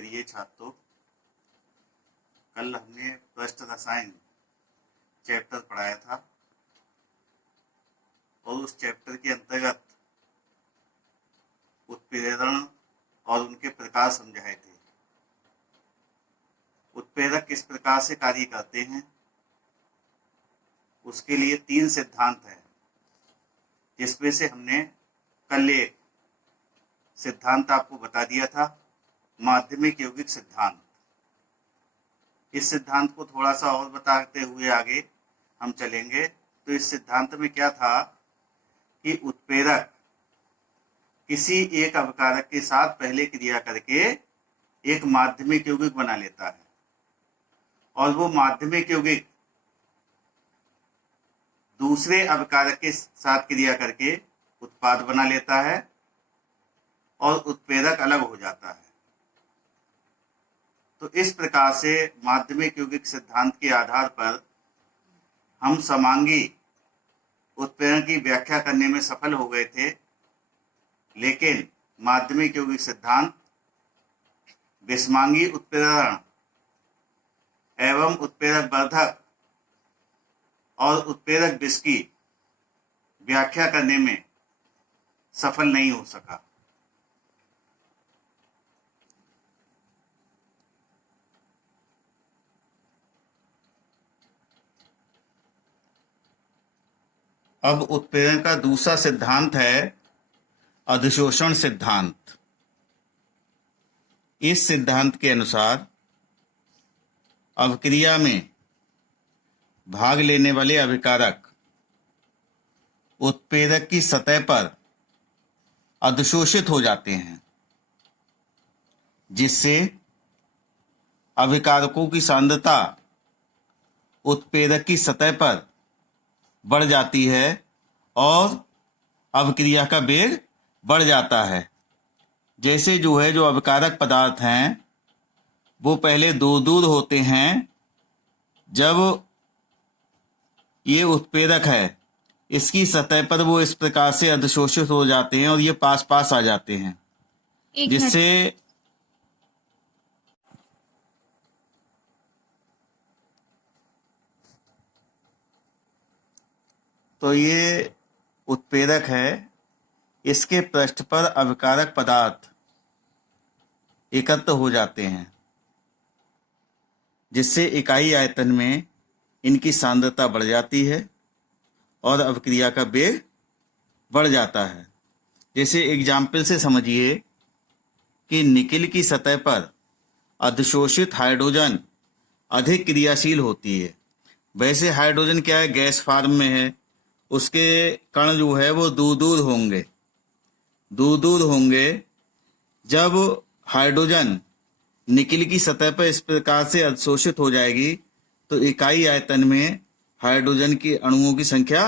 प्रिय छात्रों, कल हमने पृष्ठ रसायन चैप्टर पढ़ाया था और उस चैप्टर के अंतर्गत उत्प्रेरण और उनके प्रकार समझाए थे। उत्प्रेरक किस प्रकार से कार्य करते हैं, उसके लिए 3 सिद्धांत हैं, जिसमें से हमने कल एक सिद्धांत आपको बता दिया था, माध्यमिक यौगिक सिद्धांत। इस सिद्धांत को थोड़ा सा और बताते हुए आगे हम चलेंगे। तो इस सिद्धांत में क्या था कि उत्प्रेरक किसी एक अवकारक के साथ पहले क्रिया करके एक माध्यमिक यौगिक बना लेता है और वो माध्यमिक यौगिक दूसरे अवकारक के साथ क्रिया करके उत्पाद बना लेता है और उत्प्रेरक अलग हो जाता है। तो इस प्रकार से माध्यमिक यौगिक सिद्धांत के आधार पर हम समांगी उत्प्रेरण की व्याख्या करने में सफल हो गए थे, लेकिन माध्यमिक यौगिक सिद्धांत विषमांगी उत्प्रेरण एवं उत्प्रेरक वर्धक और उत्प्रेरक विष की व्याख्या करने में सफल नहीं हो सका। अब उत्प्रेरण का दूसरा सिद्धांत है अधिशोषण सिद्धांत। इस सिद्धांत के अनुसार अवक्रिया में भाग लेने वाले अभिकारक उत्प्रेरक की सतह पर अधिशोषित हो जाते हैं, जिससे अभिकारकों की सांद्रता उत्प्रेरक की सतह पर बढ़ जाती है और अवक्रिया का वेग बढ़ जाता है। जैसे जो अभिकारक पदार्थ हैं वो पहले दूर दूर होते हैं, जब ये उत्प्रेरक है इसकी सतह पर वो इस प्रकार से अधिशोषित हो जाते हैं और ये पास पास आ जाते हैं, जिससे तो ये उत्प्रेरक है, इसके पृष्ठ पर अभिकारक पदार्थ एकत्र हो जाते हैं, जिससे इकाई आयतन में इनकी सांद्रता बढ़ जाती है और अवक्रिया का वेग बढ़ जाता है। जैसे एग्जाम्पल से समझिए कि निकिल की सतह पर अधिशोषित हाइड्रोजन अधिक क्रियाशील होती है। वैसे हाइड्रोजन क्या है, गैस फॉर्म में है, उसके कण वो दूर दूर होंगे। जब हाइड्रोजन निकिल की सतह पर इस प्रकार से अधिशोषित हो जाएगी तो इकाई आयतन में हाइड्रोजन के अणुओं की संख्या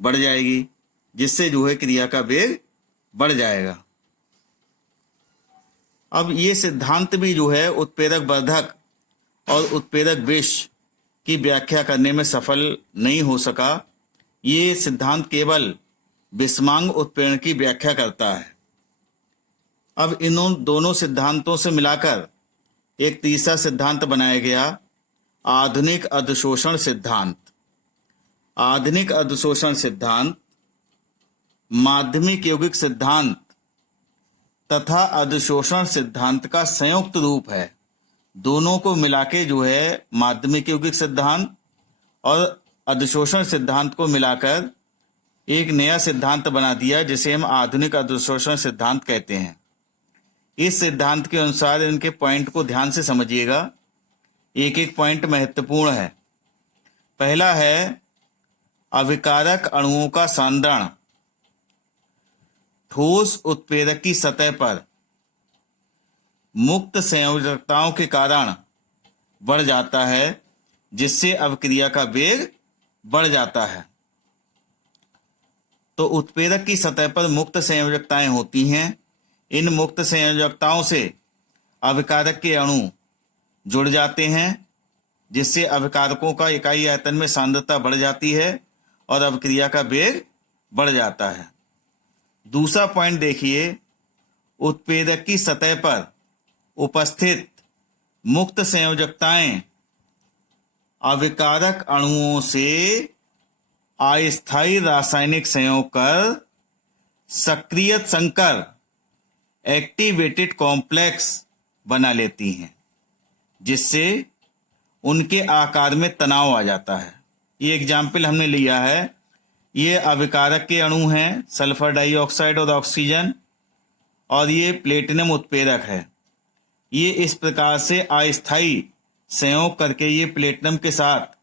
बढ़ जाएगी, जिससे क्रिया का वेग बढ़ जाएगा। अब ये सिद्धांत भी उत्प्रेरक वर्धक और उत्प्रेरक विष की व्याख्या करने में सफल नहीं हो सका। ये सिद्धांत केवल विषमांग उत्प्रेरण की व्याख्या करता है। अब इन दोनों सिद्धांतों से मिलाकर एक तीसरा सिद्धांत बनाया गया, आधुनिक अधिशोषण सिद्धांत। आधुनिक अधिशोषण सिद्धांत माध्यमिक यौगिक सिद्धांत तथा अधिशोषण सिद्धांत का संयुक्त रूप है। दोनों को मिलाके माध्यमिक यौगिक सिद्धांत और अधिशोषण सिद्धांत को मिलाकर एक नया सिद्धांत बना दिया, जिसे हम आधुनिक अधिशोषण सिद्धांत कहते हैं। इस सिद्धांत के अनुसार इनके पॉइंट को ध्यान से समझिएगा, एक एक पॉइंट महत्वपूर्ण है। पहला है अभिकारक अणुओं का सांद्रण ठोस उत्प्रेरक की सतह पर मुक्त संयोजकताओं के कारण बढ़ जाता है, जिससे अवक्रिया का वेग बढ़ जाता है। तो उत्प्रेरक की सतह पर मुक्त संयोजकताएं होती हैं। इन मुक्त संयोजकताओं से अभिकारक के अणु जुड़ जाते हैं, जिससे अभिकारकों का इकाई आयतन में सांद्रता बढ़ जाती है और अवक्रिया का वेग बढ़ जाता है। दूसरा पॉइंट देखिए, उत्प्रेरक की सतह पर उपस्थित मुक्त संयोजकताएं अविकारक अणुओं से अस्थायी रासायनिक संयोग कर सक्रिय संकर एक्टिवेटेड कॉम्प्लेक्स बना लेती हैं, जिससे उनके आकार में तनाव आ जाता है। ये एग्जाम्पल हमने लिया है, ये अविकारक के अणु हैं, सल्फर डाइऑक्साइड और ऑक्सीजन, और ये प्लेटिनम उत्प्रेरक है। ये इस प्रकार से अस्थायी संयोग करके ये प्लेटिनम के साथ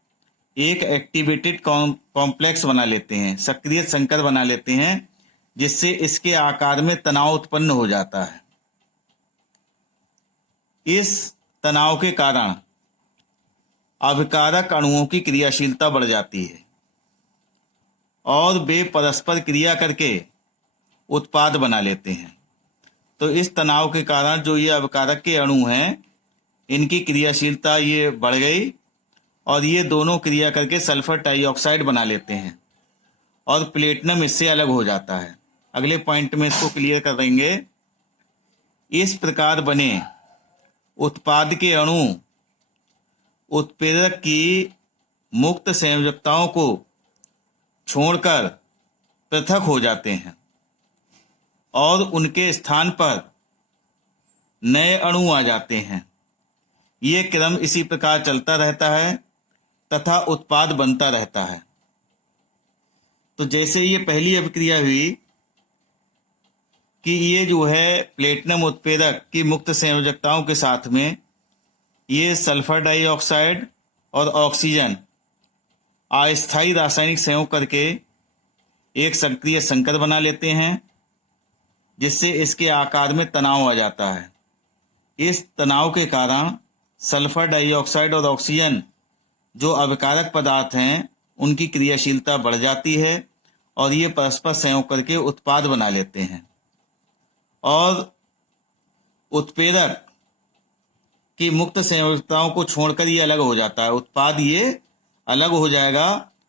एक एक्टिवेटेड कॉम्प्लेक्स बना लेते हैं, सक्रिय संकर बना लेते हैं, जिससे इसके आकार में तनाव उत्पन्न हो जाता है। इस तनाव के कारण अविकारक अणुओं की क्रियाशीलता बढ़ जाती है और वे परस्पर क्रिया करके उत्पाद बना लेते हैं। तो इस तनाव के कारण जो ये अविकारक के अणु हैं, इनकी क्रियाशीलता ये बढ़ गई और ये दोनों क्रिया करके सल्फर डाइऑक्साइड बना लेते हैं और प्लेटिनम इससे अलग हो जाता है। अगले पॉइंट में इसको क्लियर कर देंगे। इस प्रकार बने उत्पाद के अणु उत्प्रेरक की मुक्त संयोजकताओं को छोड़कर पृथक हो जाते हैं और उनके स्थान पर नए अणु आ जाते हैं। ये क्रम इसी प्रकार चलता रहता है तथा उत्पाद बनता रहता है। तो जैसे ये पहली अभिक्रिया हुई कि ये जो है प्लेटिनम उत्प्रेरक की मुक्त संयोजकताओं के साथ में ये सल्फर डाइऑक्साइड और ऑक्सीजन अस्थायी रासायनिक संयोग करके एक सक्रिय संकर बना लेते हैं, जिससे इसके आकार में तनाव आ जाता है। इस तनाव के कारण सल्फर डाइऑक्साइड और ऑक्सीजन जो अविकारक पदार्थ हैं, उनकी क्रियाशीलता बढ़ जाती है और ये परस्पर संयोग करके उत्पाद बना लेते हैं और उत्प्रेरक की मुक्त संयोजकताओं को छोड़कर ये अलग हो जाता है। उत्पाद ये अलग हो जाएगा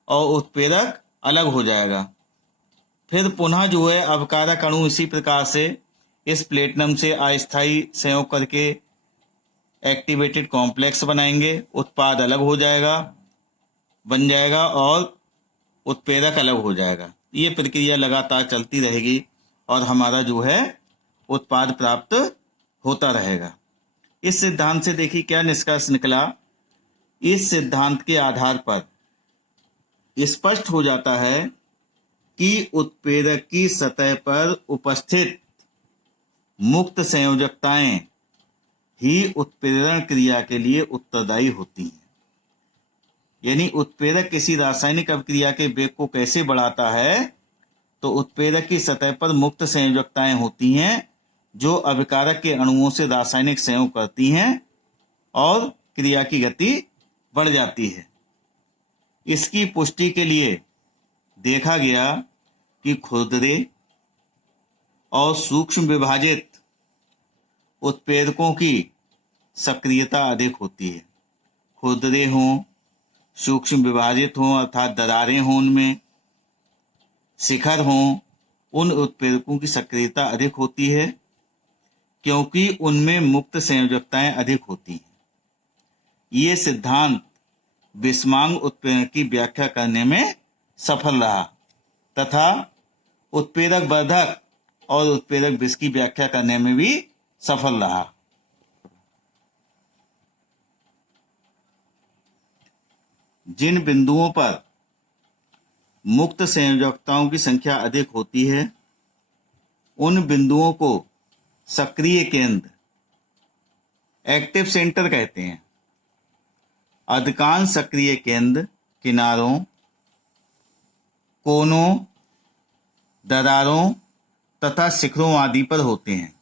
और उत्प्रेरक अलग हो जाएगा। फिर पुनः जो है अविकारक अणु इसी प्रकार से इस प्लेटिनम से अस्थायी संयोग करके एक्टिवेटेड कॉम्प्लेक्स बनाएंगे, उत्पाद अलग हो जाएगा, बन जाएगा और उत्प्रेरक अलग हो जाएगा। ये प्रक्रिया लगातार चलती रहेगी और हमारा जो है उत्पाद प्राप्त होता रहेगा। इस सिद्धांत से देखिए क्या निष्कर्ष निकला। इस सिद्धांत के आधार पर स्पष्ट हो जाता है कि उत्प्रेरक की सतह पर उपस्थित मुक्त संयोजकताएं ही उत्प्रेरण क्रिया के लिए उत्तरदायी होती हैं। यानी उत्प्रेरक किसी रासायनिक अभिक्रिया के वेग को कैसे बढ़ाता है, तो उत्प्रेरक की सतह पर मुक्त संयोजकताएं होती हैं जो अविकारक के अणुओं से रासायनिक संयोग करती हैं और क्रिया की गति बढ़ जाती है। इसकी पुष्टि के लिए देखा गया कि खुरदरे और सूक्ष्म विभाजित उत्प्रेरकों की सक्रियता अधिक होती है। खुरदरे हों, सूक्ष्म विभाजित हों अर्थात दरारें हों, उनमें शिखर हों, उन उत्प्रेरकों की सक्रियता अधिक होती है क्योंकि उनमें मुक्त संयोजकताएं अधिक होती हैं। ये सिद्धांत विषमांग उत्प्रेरण की व्याख्या करने में सफल रहा तथा उत्प्रेरक वर्धक और उत्प्रेरक विष की व्याख्या करने में भी सफल रहा। जिन बिंदुओं पर मुक्त संयोजकताओं की संख्या अधिक होती है, उन बिंदुओं को सक्रिय केंद्र एक्टिव सेंटर कहते हैं। अधिकांश सक्रिय केंद्र किनारों, कोनों, दरारों तथा शिखरों आदि पर होते हैं।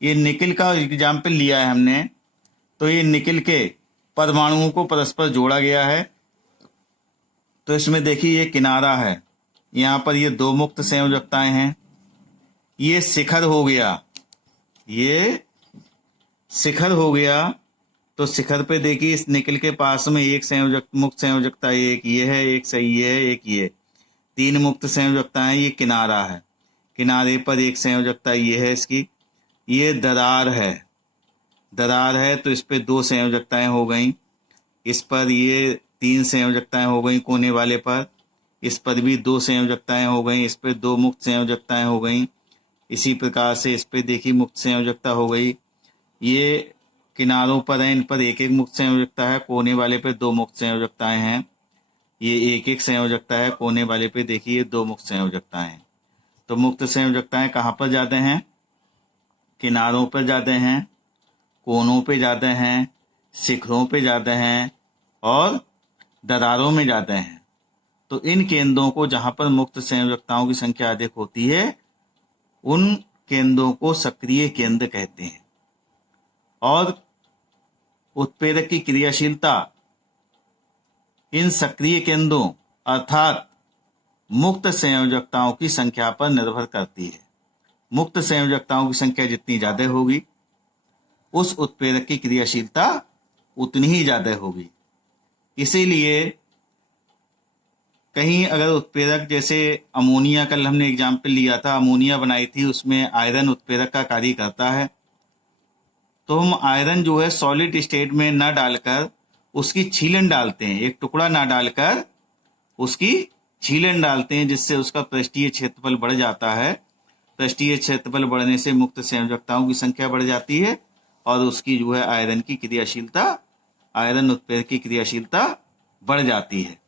ये निकिल का एग्जाम्पल लिया है हमने, तो ये निकिल के परमाणुओं को परस्पर जोड़ा गया है। तो इसमें देखिए ये किनारा है, यहाँ पर ये दो मुक्त संयोजकताएं हैं। ये शिखर हो गया, ये शिखर हो गया। तो शिखर पे देखिए इस निकिल के पास में एक संयोजक मुक्त संयोजकता एक ये है, एक सही ये है, एक ये, तीन मुक्त संयोजकताएं। ये किनारा है, किनारे पर एक संयोजकता ये है इसकी। ये दरार है, दरार है तो इस पे 2 संयोजकताएं हो गई, इस पर ये 3 संयोजकताएं हो गई कोने वाले पर, इस पर भी 2 संयोजकताएं हो गई, इस पे 2 मुक्त संयोजकताएं हो गई। इसी प्रकार से इस पे देखिए मुक्त संयोजकता हो गई। ये किनारों पर है, इन पर एक एक मुक्त संयोजकता है, कोने वाले पे 2 मुक्त संयोजकताएं हैं। ये एक एक संयोजकता है, कोने वाले पे देखिए 2 मुक्त संयोजकताएं हैं। तो मुक्त संयोजकताएं कहाँ पर ज़्यादा हैं? किनारों पर ज़्यादा हैं, कोनों पे ज़्यादा हैं, शिखरों पे ज़्यादा हैं और दरारों में ज़्यादा हैं। तो इन केंद्रों को जहाँ पर मुक्त संयोजकताओं की संख्या अधिक होती है उन केंद्रों को सक्रिय केंद्र कहते हैं। और उत्प्रेरक की क्रियाशीलता इन सक्रिय केंद्रों अर्थात मुक्त संयोजकताओं की संख्या पर निर्भर करती है। मुक्त संयोजकताओं की संख्या जितनी ज्यादा होगी उस उत्प्रेरक की क्रियाशीलता उतनी ही ज्यादा होगी। इसीलिए कहीं अगर उत्प्रेरक जैसे अमोनिया, कल हमने एग्जाम्पल लिया था, अमोनिया बनाई थी, उसमें आयरन उत्प्रेरक का कार्य करता है, तो हम आयरन जो है सॉलिड स्टेट में ना डालकर उसकी छीलन डालते हैं, एक टुकड़ा ना डालकर उसकी छीलन डालते हैं, जिससे उसका पृष्ठीय क्षेत्रफल बढ़ जाता है। पृष्ठीय क्षेत्रफल बढ़ने से मुक्त संयोजकताओं की संख्या बढ़ जाती है और उसकी जो है आयरन की क्रियाशीलता, आयरन उत्प्रेरक की क्रियाशीलता बढ़ जाती है।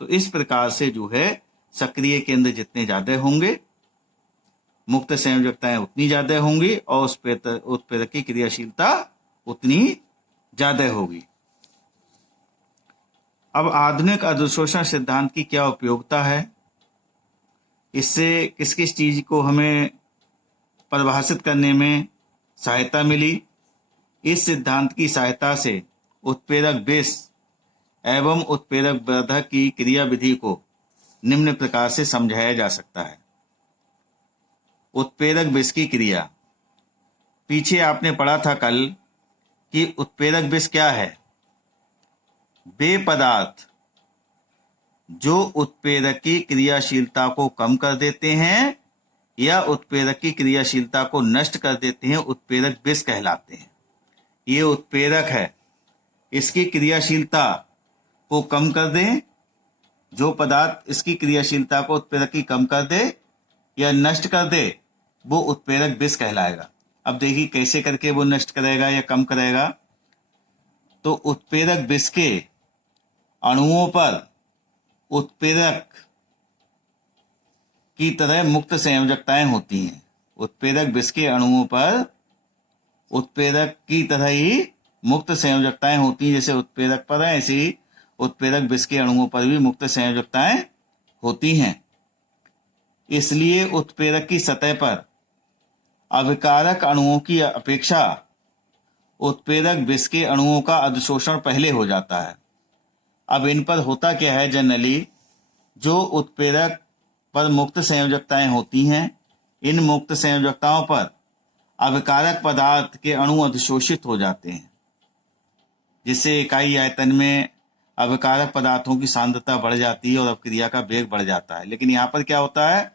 तो इस प्रकार से जो है सक्रिय केंद्र जितने ज्यादा होंगे मुक्त संयोजकताएं उतनी ज्यादा होंगी और उस उत्प्रेरक की क्रियाशीलता उतनी ज्यादा होगी। अब आधुनिक अधिशोषण सिद्धांत की क्या उपयोगिता है? इससे किस किस चीज को हमें परिभाषित करने में सहायता मिली? इस सिद्धांत की सहायता से उत्प्रेरक विष एवं उत्प्रेरक वर्धक की क्रियाविधि को निम्न प्रकार से समझाया जा सकता है। उत्प्रेरक विष की क्रिया, पीछे आपने पढ़ा था कल कि उत्प्रेरक विष क्या है? वे पदार्थ जो उत्प्रेरक की क्रियाशीलता को कम कर देते हैं या उत्प्रेरक की क्रियाशीलता को नष्ट कर देते हैं, उत्प्रेरक विष कहलाते हैं। ये उत्प्रेरक है, इसकी क्रियाशीलता को कम कर दे, जो पदार्थ इसकी क्रियाशीलता को उत्प्रेरक की कम कर दे या नष्ट कर दे वो उत्प्रेरक विष कहलाएगा। अब देखिए कैसे करके वो नष्ट करेगा या कम करेगा। तो उत्प्रेरक विष के अणुओं पर उत्प्रेरक की तरह मुक्त संयोजकताएं होती हैं। उत्प्रेरक विष के अणुओं पर उत्प्रेरक की तरह ही मुक्त संयोजकताएं होती हैं। जैसे उत्प्रेरक पर है ऐसे ही उत्प्रेरक विष के अणुओं पर भी मुक्त संयोजकताएं होती हैं। इसलिए उत्प्रेरक की सतह पर अविकारक अणुओं की अपेक्षा उत्प्रेरक विष के अणुओं का अधिशोषण पहले हो जाता है। अब इन पर होता क्या है, जनरली जो उत्प्रेरक पर मुक्त संयोजकताएं होती हैं, इन मुक्त संयोजकताओं पर अविकारक पदार्थ के अणु अधिशोषित हो जाते हैं, जिससे इकाई आयतन में अविकारक पदार्थों की सांद्रता बढ़ जाती है और अपक्रिया का वेग बढ़ जाता है। लेकिन यहाँ पर क्या होता है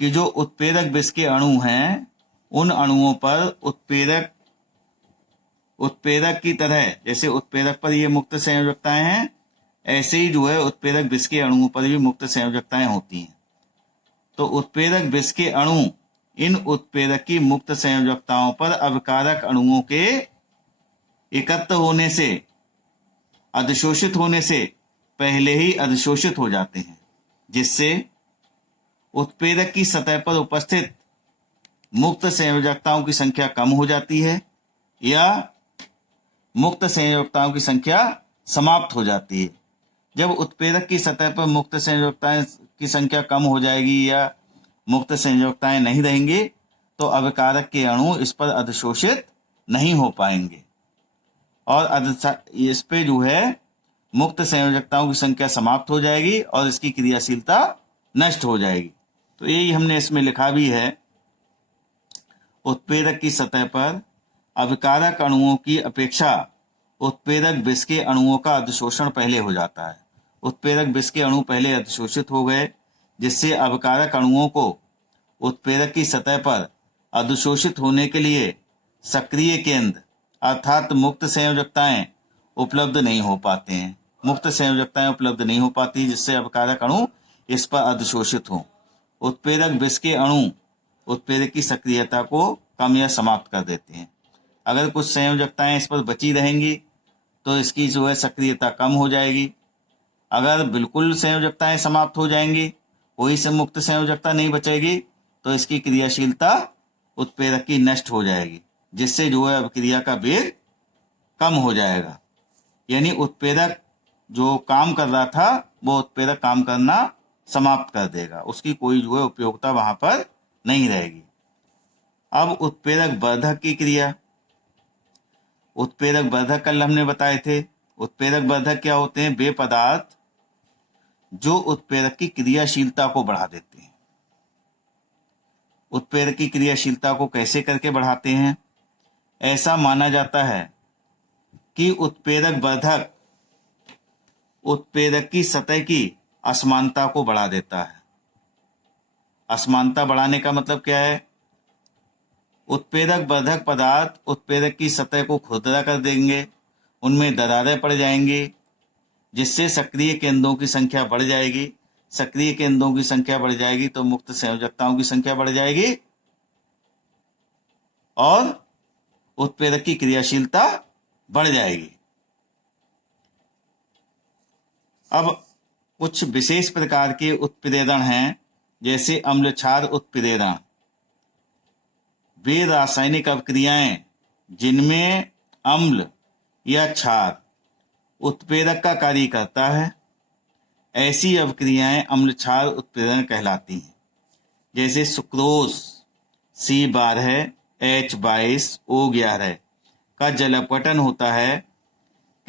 कि जो उत्प्रेरक विष के अणु हैं उन अणुओं पर उत्प्रेरक की तरह, जैसे उत्प्रेरक पर ये मुक्त संयोजकताएं हैं, ऐसे ही जो है उत्प्रेरक विष के अणुओं पर भी मुक्त संयोजकताएं होती हैं। तो उत्प्रेरक विष के अणु इन उत्प्रेरक की मुक्त संयोजकताओं पर अविकारक अणुओं के एकत्र होने से, अधिशोषित होने से पहले ही अधिशोषित हो जाते हैं, जिससे उत्प्रेरक की सतह पर उपस्थित मुक्त संयोजकताओं की संख्या कम हो जाती है या मुक्त संयोजकताओं की संख्या समाप्त हो जाती है। जब उत्प्रेरक की सतह पर मुक्त संयोजकताएं की संख्या कम हो जाएगी या मुक्त संयोजकताएं नहीं रहेंगी तो अविकारक के अणु इस पर अधिशोषित नहीं हो पाएंगे और इस पे जो है मुक्त संयोजकताओं की संख्या समाप्त हो जाएगी और इसकी क्रियाशीलता नष्ट हो जाएगी। तो यही हमने इसमें लिखा भी है, उत्प्रेरक की सतह पर अविकारक अणुओं की अपेक्षा उत्प्रेरक विष के अणुओं का अधिशोषण पहले हो जाता है। उत्प्रेरक विष के अणु पहले अधिशोषित हो गए, जिससे अविकारक अणुओं को उत्प्रेरक की सतह पर अधिशोषित होने के लिए सक्रिय केंद्र अर्थात मुक्त संयोजकताएं उपलब्ध नहीं हो पाते हैं। मुक्त संयोजकताएं उपलब्ध नहीं हो पाती जिससे अपकारक अणु इस पर अधिशोषित हों। उत्प्रेरक विष के अणु उत्प्रेरक की सक्रियता को कम या समाप्त कर देते हैं। अगर कुछ संयोजकताएं इस पर बची रहेंगी तो इसकी जो है सक्रियता कम हो जाएगी। अगर बिल्कुल संयोजकताएं समाप्त हो जाएंगी, कोई से मुक्त संयोजकता नहीं बचेगी, तो इसकी क्रियाशीलता उत्प्रेरक की नष्ट हो जाएगी, जिससे जो है अभिक्रिया का वेग कम हो जाएगा। यानी उत्प्रेरक जो काम कर रहा था वो उत्प्रेरक काम करना समाप्त कर देगा, उसकी कोई जो है उपयोगिता वहां पर नहीं रहेगी। अब उत्प्रेरक वर्धक की क्रिया। उत्प्रेरक वर्धक कल हमने बताए थे। उत्प्रेरक वर्धक क्या होते हैं? वे पदार्थ जो उत्प्रेरक की क्रियाशीलता को बढ़ा देते हैं। उत्प्रेरक की क्रियाशीलता को कैसे करके बढ़ाते हैं? ऐसा माना जाता है कि उत्प्रेरक वर्धक उत्प्रेरक की सतह की असमानता को बढ़ा देता है। असमानता बढ़ाने का मतलब क्या है? उत्प्रेरक वर्धक पदार्थ उत्प्रेरक की सतह को खुरदरा कर देंगे, उनमें दरारें पड़ जाएंगी, जिससे सक्रिय केंद्रों की संख्या बढ़ जाएगी। सक्रिय केंद्रों की संख्या बढ़ जाएगी तो मुक्त संयोजकताओं की संख्या बढ़ जाएगी और उत्प्रेरक की क्रियाशीलता बढ़ जाएगी। अब कुछ विशेष प्रकार के उत्प्रेरण हैं, जैसे अम्ल क्षार उत्प्रेरण। वे रासायनिक अभिक्रियाएं जिनमें अम्ल या क्षार उत्प्रेरक का कार्य करता है, ऐसी अभिक्रियाएं अम्ल क्षार उत्प्रेरण कहलाती हैं। जैसे सुक्रोज C12H22O11 का जल अपघटन होता है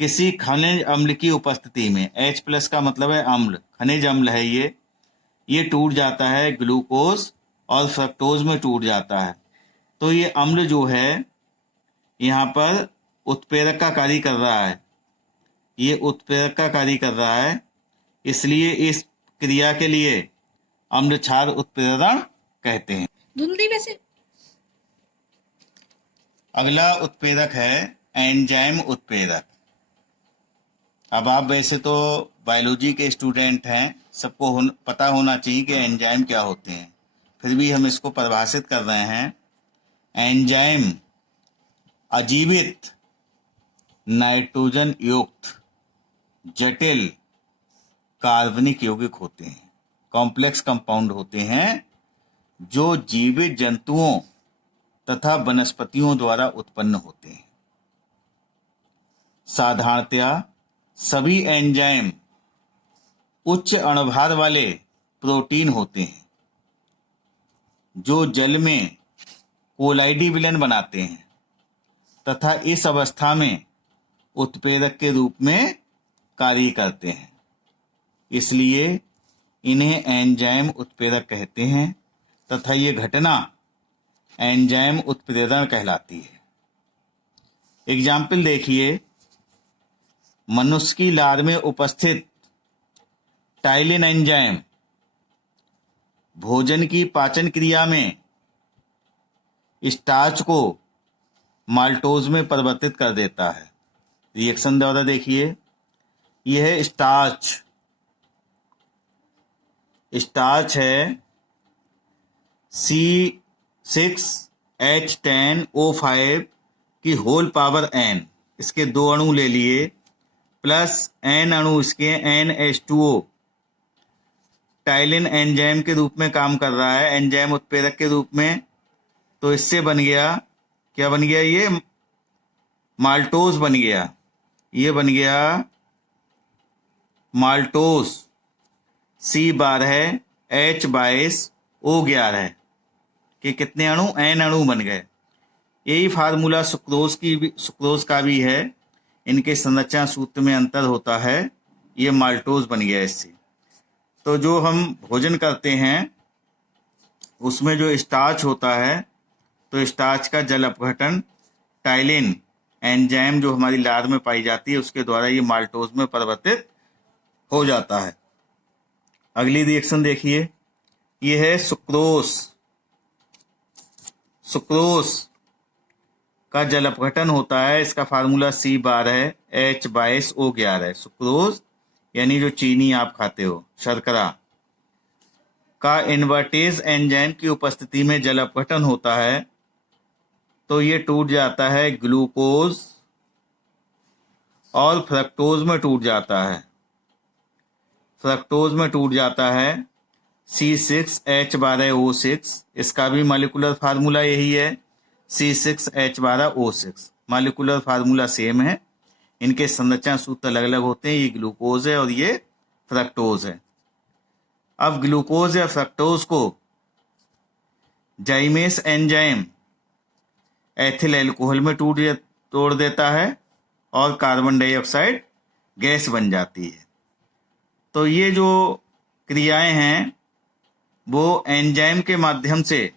किसी खनिज अम्ल की उपस्थिति में। H+ का मतलब है अम्ल, खनिज अम्ल है ये टूट जाता है ग्लूकोज और फ्रक्टोज में टूट जाता है। तो ये अम्ल जो है यहाँ पर उत्प्रेरक का कार्य कर रहा है, ये उत्प्रेरक का कार्य कर रहा है, इसलिए इस क्रिया के लिए अम्ल क्षार उत्प्रेरण कहते हैं। धुंधली वैसे। अगला उत्प्रेरक है एंजाइम उत्प्रेरक। अब आप वैसे तो बायोलॉजी के स्टूडेंट हैं, सबको पता होना चाहिए कि एंजाइम क्या होते हैं, फिर भी हम इसको परिभाषित कर रहे हैं। एंजाइम अजीवित नाइट्रोजन युक्त जटिल कार्बनिक यौगिक होते हैं, कॉम्प्लेक्स कंपाउंड होते हैं, जो जीवित जंतुओं तथा वनस्पतियों द्वारा उत्पन्न होते हैं। साधारणतया सभी एंजाइम उच्च अणुभार वाले प्रोटीन होते हैं, जो जल में कोलाइडी विलयन बनाते हैं तथा इस अवस्था में उत्प्रेरक के रूप में कार्य करते हैं, इसलिए इन्हें एंजाइम उत्प्रेरक कहते हैं तथा ये घटना एंजाइम उत्प्रेरण कहलाती है। एग्जाम्पल देखिए, मनुष्य की लार में उपस्थित टाइलिन एंजाइम भोजन की पाचन क्रिया में स्टार्च को माल्टोज में परिवर्तित कर देता है। रिएक्शन द्वारा देखिए, यह है स्टार्च है C6H10O5 की होल पावर n, इसके 2 अणु ले लिए, प्लस n अणु इसके NH2O टाइलिन एंजाइम के रूप में काम कर रहा है, एंजाइम उत्प्रेरक के रूप में। तो इससे बन गया, क्या बन गया? ये माल्टोज बन गया, ये बन गया माल्टोज C12H22O11 के कितने अणु? n अणु बन गए। यही फार्मूला सुक्रोज का भी है, इनके संरचना सूत्र में अंतर होता है, ये माल्टोज बन गया इससे। तो जो हम भोजन करते हैं उसमें जो स्टार्च होता है, तो स्टार्च का जल अपघटन टाइलिन एंजाइम जो हमारी लार में पाई जाती है उसके द्वारा ये माल्टोज में परिवर्तित हो जाता है। अगली रिएक्शन देखिए, ये है सुक्रोज का जल अपघटन होता है, इसका फार्मूला C12H22O11 सुक्रोज यानी जो चीनी आप खाते हो, शर्करा का इन्वर्टेज एंजाइम की उपस्थिति में जल अपघटन होता है तो ये टूट जाता है ग्लूकोज और फ्रक्टोज में टूट जाता है। फ्रक्टोज में टूट जाता है C6H12O6, इसका भी मॉलिक्यूलर फार्मूला यही है C6H12O6। मॉलिक्यूलर फार्मूला सेम है, इनके संरचना सूत्र अलग अलग होते हैं। ये ग्लूकोज है और ये फ्रक्टोज है। अब ग्लूकोज या फ्रक्टोज को जाइमेस एंजाइम एथिल अल्कोहल में तोड़ देता है और कार्बन डाइऑक्साइड गैस बन जाती है। तो ये जो क्रियाएं हैं वो एंजाइम के माध्यम से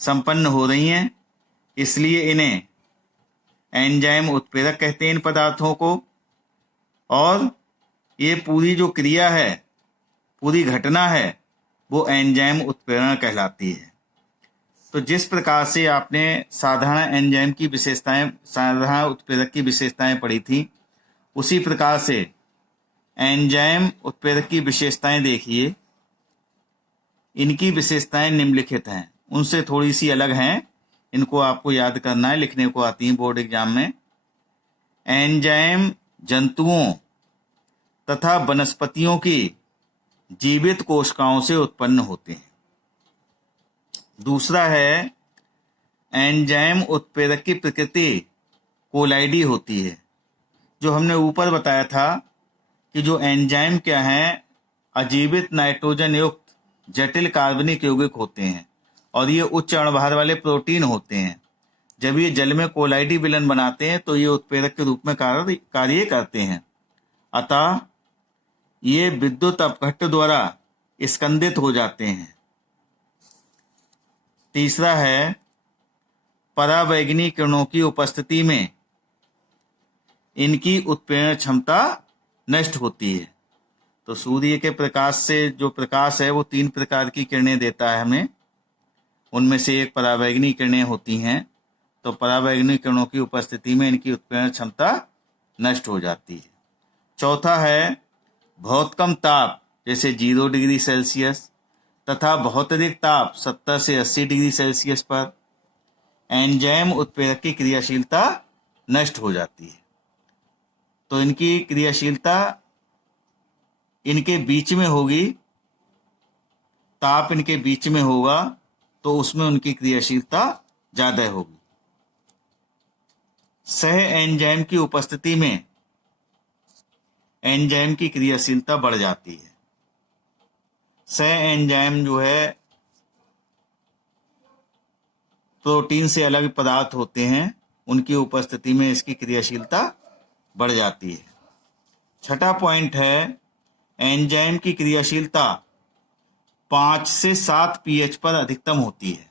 संपन्न हो रही हैं, इसलिए इन्हें एंजाइम उत्प्रेरक कहते हैं इन पदार्थों को। और ये पूरी जो क्रिया है, पूरी घटना है, वो एंजाइम उत्प्रेरण कहलाती है। तो जिस प्रकार से आपने साधारण एंजाइम की विशेषताएं, साधारण उत्प्रेरक की विशेषताएं पढ़ी थी, उसी प्रकार से एंजाइम उत्प्रेरक की विशेषताएं देखिए। इनकी विशेषताएं निम्नलिखित हैं, उनसे थोड़ी सी अलग हैं, इनको आपको याद करना है, लिखने को आती हैं बोर्ड एग्जाम में। एंजाइम जंतुओं तथा वनस्पतियों की जीवित कोशिकाओं से उत्पन्न होते हैं। दूसरा है एंजाइम उत्प्रेरक की प्रकृति कोलाइडी होती है। जो हमने ऊपर बताया था कि जो एंजाइम क्या हैं, अजीवित नाइट्रोजन युक्त जटिल कार्बनिक यौगिक होते हैं और ये उच्च अणुभार वाले प्रोटीन होते हैं। जब ये जल में कोलाइडी विलयन बनाते हैं तो ये उत्प्रेरक के रूप में कार्य करते हैं। अतः ये विद्युत अपघट्ट द्वारा स्कंदित हो जाते हैं। तीसरा है परावैगनी किरणों की उपस्थिति में इनकी उत्प्रेरण क्षमता नष्ट होती है। तो सूर्य के प्रकाश से जो प्रकाश है वो 3 प्रकार की किरणें देता है हमें, उनमें से एक परावैगनी किरणें होती हैं। तो परावैगनी किरणों की उपस्थिति में इनकी उत्प्रेरण क्षमता नष्ट हो जाती है। चौथा है बहुत कम ताप जैसे 0 डिग्री सेल्सियस तथा बहुत अधिक ताप 70 से 80 डिग्री सेल्सियस पर एंजाइम उत्प्रेरक की क्रियाशीलता नष्ट हो जाती है। तो इनकी क्रियाशीलता इनके बीच में होगी, ताप इनके बीच में होगा तो उसमें उनकी क्रियाशीलता ज्यादा होगी। सह एंजाइम की उपस्थिति में एंजाइम की क्रियाशीलता बढ़ जाती है। सह एंजाइम जो है प्रोटीन से अलग पदार्थ होते हैं, उनकी उपस्थिति में इसकी क्रियाशीलता बढ़ जाती है। छठा पॉइंट है एंजाइम की क्रियाशीलता 5 से 7 pH पर अधिकतम होती है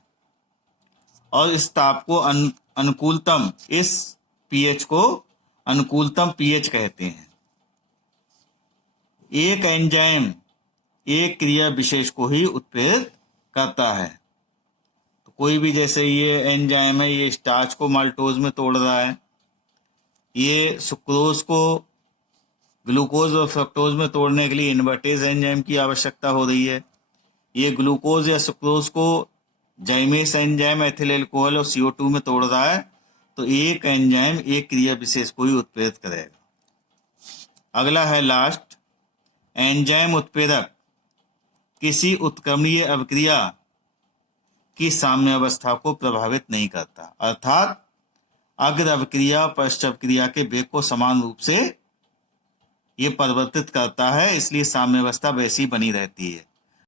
और इस ताप को अनुकूलतम, इस pH को अनुकूलतम pH कहते हैं। एक एंजाइम एक क्रिया विशेष को ही उत्प्रेरित करता है। तो कोई भी, जैसे ये एंजाइम है, ये स्टार्च को माल्टोज में तोड़ रहा है, ये सुक्रोज को ग्लूकोज और फ्रक्टोज में तोड़ने के लिए इन्वर्टेज एंजाइम की आवश्यकता हो रही है। ये ग्लूकोज या सुक्रोज को जाइमेस एंजाइम एथिल अल्कोहल और CO2 में तोड़ रहा है। तो एक एंजाइम एक क्रिया विशेष को ही उत्प्रेरित करेगा। अगला है लास्ट, एंजाइम उत्प्रेरक किसी उत्क्रमणीय अभिक्रिया की साम्य अवस्था को प्रभावित नहीं करता, अर्थात अग्र अभिक्रिया पश्च अभिक्रिया के वेग को समान रूप से ये परिवर्तित करता है, इसलिए साम्य अवस्था वैसी बनी रहती है।